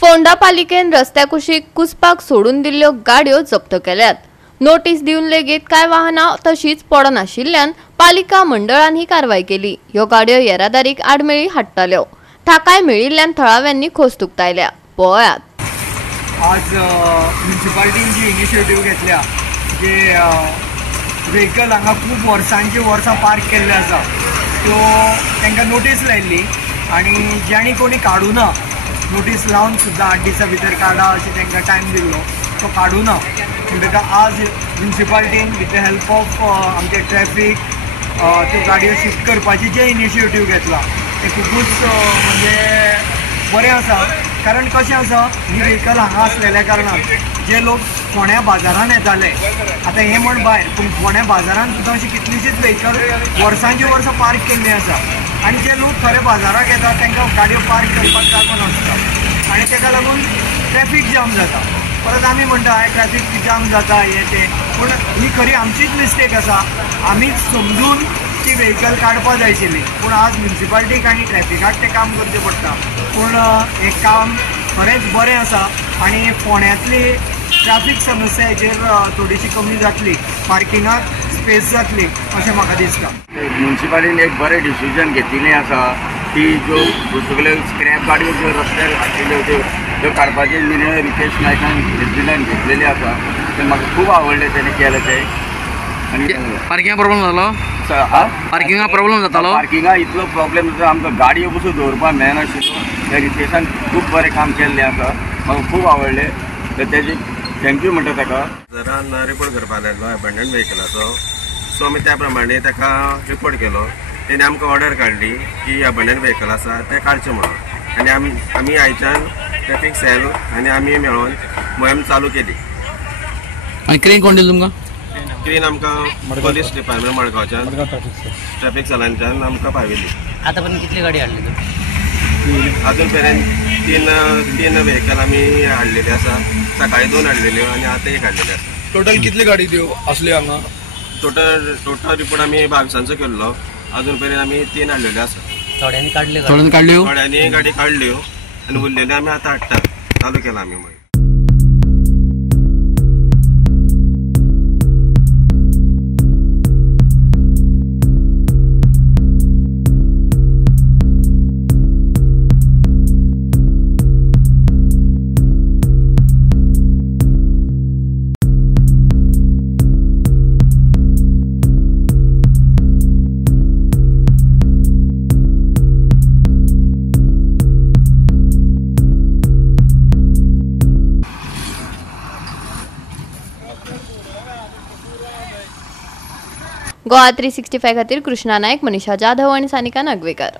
फोंडा पालिकेन रस्त्या कुशीक कुसपाक सोडून दिल्ल्यो गाडयो जप्त केल्यात। नोटीस दिवन लेगीत काय वाहनां तशीच पडनाशिल्ल्यान पालिका मंडळान ही कारवाई केली। ह्यो गाडयो येरादारीक आडमेळी हाडटाल्यो। थाकाय मेळिल्ल्यान थळाव्यांनी खोस तुक्तायल्या। पळयात। आज म्युनिसिपालिटीन जी इनिशिएटिव्ह घेतल्या जे व्हेकल हांगा खूब वर्सां पार्क केल्ले आसा त्यो तांकां नोटीस लायिल्ली आनी ज्यांनी कोणी काडूना नोटीस लावन सुद्दां 8 दिसां भितर काडा अशें तांकां टायम दिल्लो तो काडूना। म्हणटका आज म्युनिसिपालिटीन विथ द हेल्प ऑफ आमचे ट्रॅफिक त्यो गाडयो शिफ्ट करपाची जे इनिशिएटिव्ह घेतला ते खूबच म्हणजे बरें आसा। कारण कशें आसा ही व्हेकल हांगा आसलेल्या कारणान जे लोक फोंड्या बाजारान येताले आतां हें म्हण भायर पूण फोंड्या बाजारान सुद्दां अशी कितलीशीच व्हेकल वर्सांची वर्सां पार्क केल्ली आसा आनी जे लोक खरे बाजाराक येतात तांकां गाडयो पार्क करपाक जागो नासता आनी ताका लागून ट्रॅफिक जाम जाता। परत आमी म्हणटा ट्रॅफिक जाम जाता हें तें पूण ही खरी आमचीच मिस्टेक आसा। आमीच समजून ती व्हेकल काडपा जाय आशिल्ली पूण आज म्युनिसिपालिटीक आनी ट्रॅफिकाक तें काम करचें पडटा। पूण हें काम खरेंच बरें आसा आनी फोंड्यांतली ट्रॅफिक समस्या हेचेर थोडीशी कमी जातली, पार्किंगाक स्पेस जातली अशें म्हाका दिसता। म्युनिसिपालिटीन एक बरें डिसिजन घेतिल्लें आसा की जो सगल्यो स्क्रॅप गाडयो ज्यो रस्त्यार आशिल्ल्यो त्यो काडपाचें निर्णय रितेश नायकान डिसिजन घेतलेलें आसा तें म्हाका खूब आवडलें तेणें केलें तें। आनी पार्किंगा प्रॉब्लेम जालो, पार्किंगा प्रॉब्लेम जातालो, पार्किंगा इतलो प्रॉब्लेम जाता आमकां गाडयो पसून दवरपाक मेळनाशिल्लो। त्या रितेशान खूब बरें काम केल्लें आसा, म्हाका खूब आवडलें तर तेजी थँक्यू म्हणटा ताका। जरान रिपोर्ट करपाक लायलो अबंडंट व्हेकलाचो, सो आमी त्या प्रमाणे ताका रिपोर्ट केलो। तेणे आमकां ऑर्डर काडली की अबंडंट व्हेकल आसा तें काडचें म्हणून आनी आमी आयच्यान ट्रॅफिक सेल आनी आमी मेळून मोहीम चालू केली। आनी क्रेन कोण दिली तुमकां? क्रेन आमकां पुलीस डिपार्टमेंट मडगांवच्यान ट्रॅफिक सेलांच्यान आमकां पाविल्ली। आतां पर्यंत कितली गाडी हाडली तूं? अजून पर्यंत तीन व्हेकल आमी हाडलेली आसा, सकाळी 2 हाडलेल्यो आनी आतां 1 हाडलेली आसा। टोटल कितली गाडी त्यो असली हांगा? टोटल रिपोर्ट आमी 22 केल्लो, अजून पर्यंत आमी 3 हाडलेल्यो आसा। थोड्यांनी काडल्यो, थोड्यांनी गाडी काडल्यो आनी उरलेल्यो आमी आतां हाडटात, चालू केला आमी मोहीम। गोवा 365 खातीर कृष्णा नायक, मनीषा जाधव आनी सानिका नागवेकर।